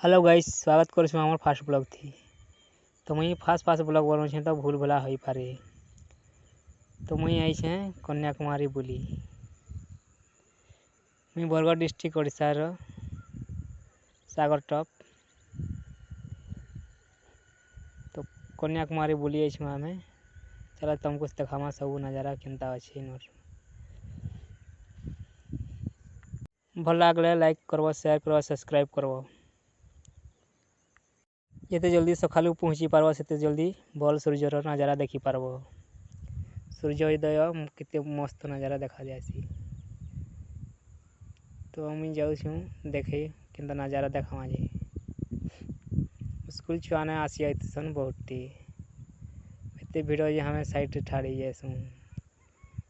Hello guys, स्वागत करुँ आम फास्ट ब्लॉग थी। तो मुई फास्ट ब्लॉग बनाऊँ तो भूल भुला हो पारे। तो मुई आई कन्याकुमारी बुली। मुई बरगढ़ डिस्ट्रिक्ट ओडिशा रो सागर टॉप। तो कन्याकुमारी बुली आई आमे। चला तुमको देखामा सब नजारा केनता अच्छे नोर। भल लागले लाइक करव, शेयर करव, सब्सक्राइब करव। जिते जल्दी सकालू पहुँची पार्ब से जल्दी भल सूर्यर नजारा देखी पार्ब। सूर्योदय कितने मस्त नजारा देखा जासी। तो मुझे जाऊँ देखे कि नजारा देखा जे स्कूल छुआने आसी आईसन बहुत एत भिड़ हमें साइड ठाड़ी जासूँ।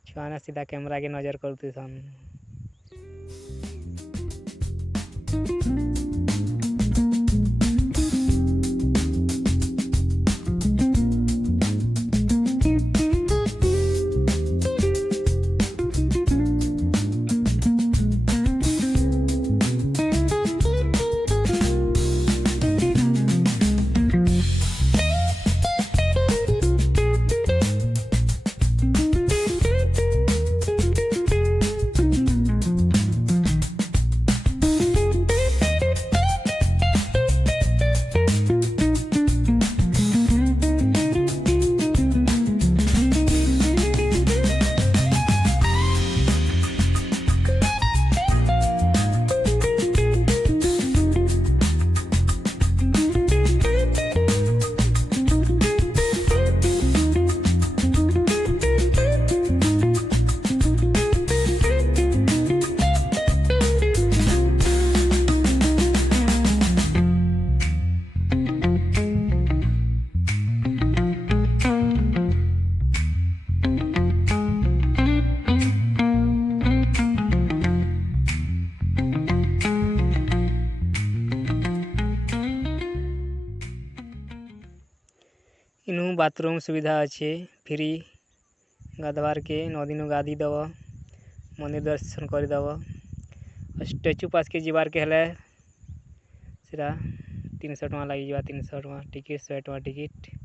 छुआने सीधा कैमरा के नजर करते सन। इनू बाथरूम सुविधा अच्छे फ्री गाधवार के नदी गाधी दब मंदिर दर्शन करदब। स्टैचू पास के जीवार के हेले सीधा 300 टका लगी। 300 टका टिकट, 100 टका टिकट।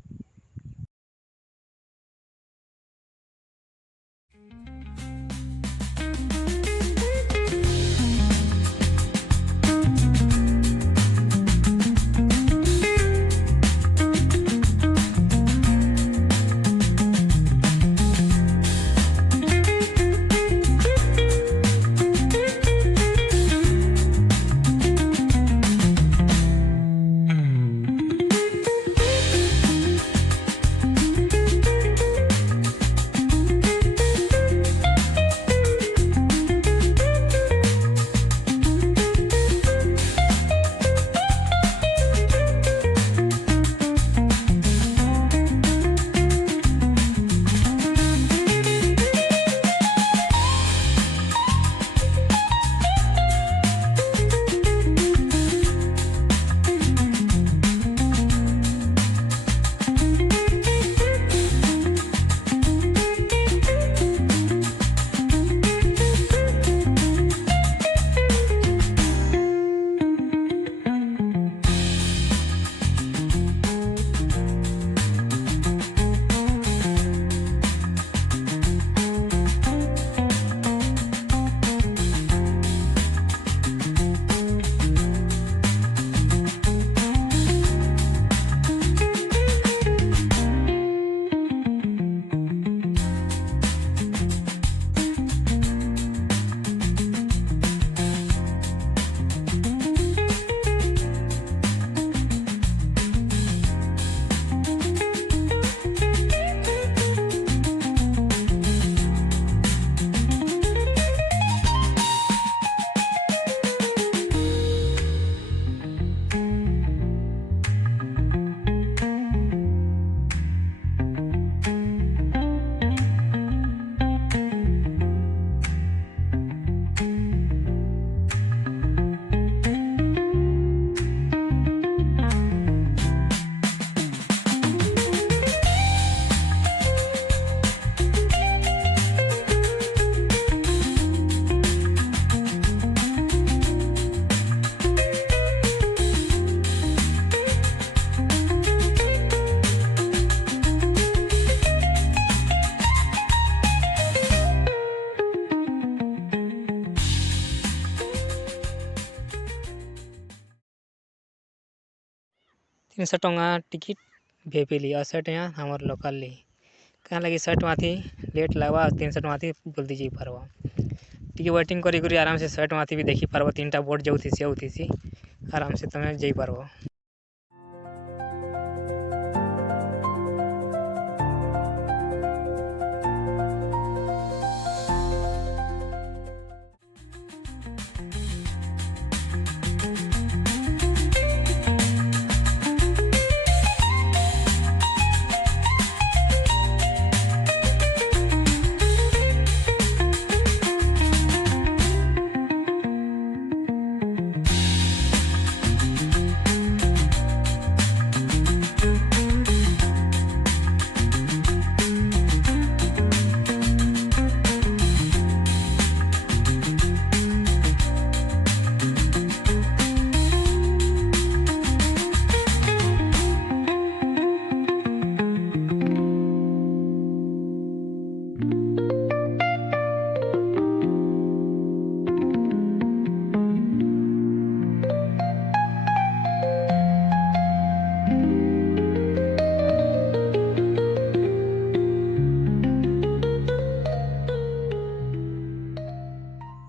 300 टंका टिकट भेपिली और 100 टका हमर लोकल ली क्या लगी 100 टका थी लेट लगवा 300 टका थी जल्दी जी पारवा टिके वेटिंग करी करी आराम से 100 टका थी भी देखी पारवा 3टा बोट जाऊथी आराम से तुम्हें जी पारवा।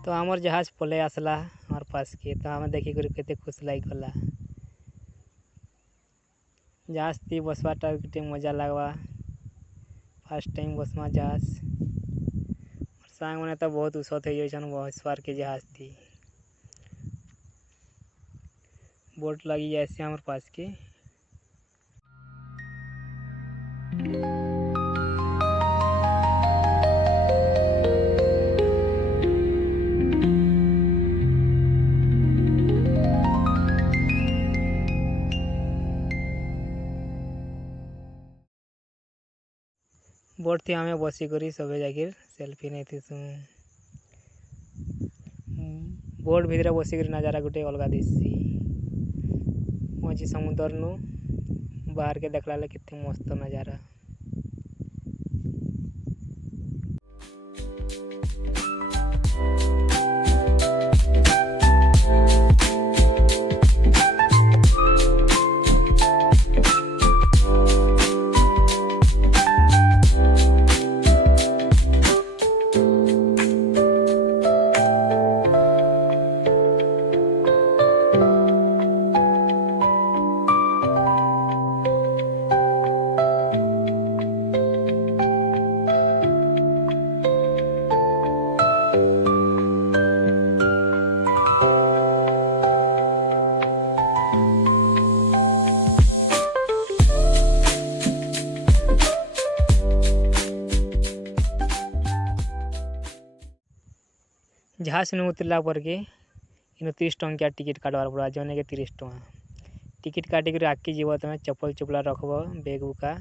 तो आमर जहाज पले आसला हमार पास के तो हमें देखी कर केते खुश लाई गला जहाज थी बसवाटा के मजा लगवा फर्स्ट टाइम बसमा जहाज सांग मैंने तो बहुत उसत हो बसवार के जहाज थी बोट लगी ऐसे हमारे पास के बोट थी हमें बसी करी सबे जाकर सेल्फी नहीं थी बोट भितर बसी कर नजारा गोटे अलग दिसी मझी समुद्र नु बाहर के देखला कितने मस्त नजारा। जहाज न उतरला पर के इन 30 टंकिया टिकट काटवार पड़ा जने के 30 टंका टिकट काटिक आगे जीव तुम चप्पल चुपला रखब बैग बुका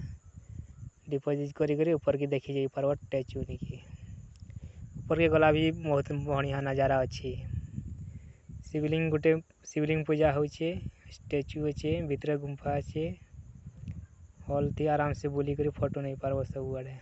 डिपोजिट करी ऊपर के देखी जा पार स्टैचू निकी ऊपर के गला भी बहुत बढ़िया नजारा अच्छी शिवलिंग गोटे शिवलिंग पूजा होचे स्टैचू अच्छे भीतर गुंफा अच्छे हॉल थी आराम से बुली कर फोटो नहीं पार सब आड़े।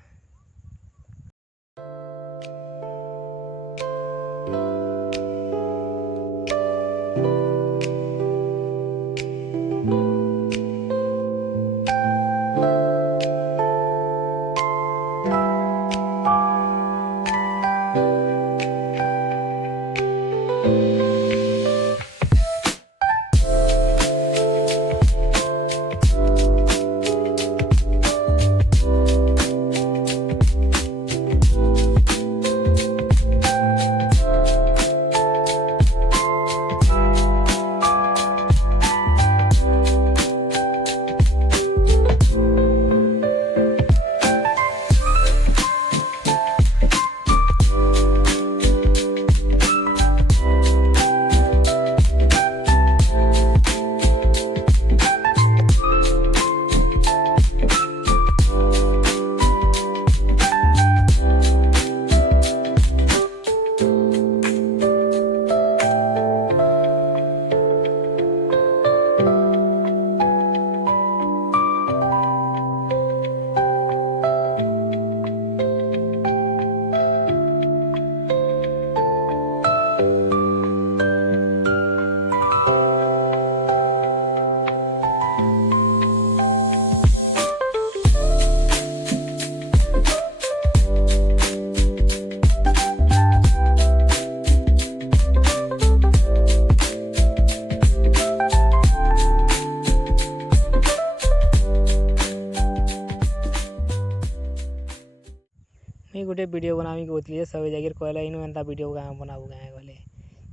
गोटे वीडियो बनामी कहूली सब जाकर कहले इनू एंता वीडियो गाँ बनाबू गाँ गले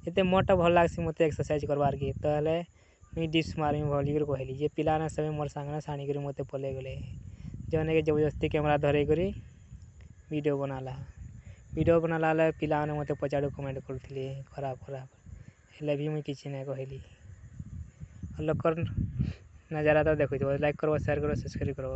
जिते मोटा भल लग्सी मत एक्सरसाइज करवार के ताले मुई डिप्स मारमी भलिकर कहली जे पिलाने सब मोर सांगने शाणी कर मत पले गले जौन के जबरदस्ती कैमरा धरे कर वीडियो बनाला पिलाने मत पचाड़ू कमेंट करते खराब खराब हेल्ले भी मुई किसी नहीं कहली लोकर नज़ारा तो देखो लाइक करो शेयर करो सब्सक्राइब करो।